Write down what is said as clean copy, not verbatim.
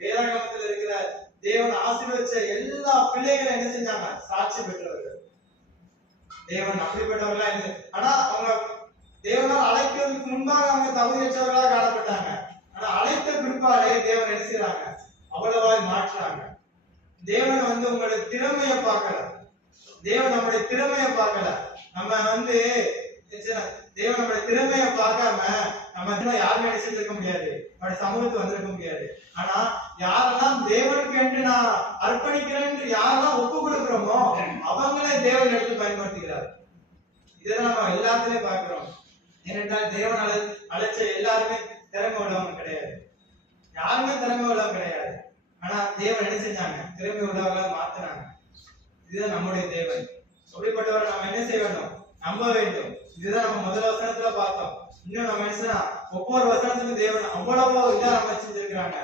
வேதாகமத்தில் இருக்கிற தேவன் ஆசீர்வதிச்ச எல்லா பிள்ளைகளும் என்ன செஞ்சாங்க? சாட்சி பெற்றவர்கள். தேவன் அப்படிப்பட்டவர்களா இருந்து, ஆனா அவங்க தேவனால் அழைக்கிறதுக்கு முன்பாக அவங்க தகுதியற்றவர்களாக காணப்பட்டாங்க. ஆனா அழைத்த பிற்பாடு தேவன் என்ன செய்யறாங்க? அவ்வளவாய் மாற்றாங்க. தேவன் உங்களுடைய திறமையை பார்க்கல. தேவன் நம்முடைய திறமையை பார்க்கல. நம்ம தேவன் நம்முடைய திறமையை பார்க்காம நம்ம யாருமே நினைச்சிருக்க முடியாது, நம்முடைய சமூகத்துக்கு வந்திருக்க முடியாது. ஆனா யாரெல்லாம் தேவனுக்கு என்று நான் அர்ப்பணிக்கிறேன் யாரெல்லாம் ஒப்பு கொடுக்கிறோமோ அவங்களே தேவன் எடுத்து பயன்படுத்துகிறார். இதெல்லாம் நம்ம எல்லாத்துலயும் பார்க்கிறோம். ஏனென்றால் தேவன் அழைச்ச எல்லாருமே திறமை உள்ளவங்க கிடையாது, யாருமே திறமை உள்ளவங்க கிடையாது. ஆனா தேவன் என்ன செஞ்சாங்க? திறமை உள்ளவர்களா மாத்தினாங்க. இதுதான் நம்முடைய தேவன். அப்படிப்பட்டவரை நம்ம என்ன செய்ய வேண்டும்? நம்ப வேண்டும். இதுதான் நம்ம முதல் வசனத்துல பார்த்தோம். இன்னும் நம்ம என்ன ஒவ்வொரு வசனத்துக்கும் தேவன் அவ்வளவோ இதா நம்ம செஞ்சிருக்கிறாங்க.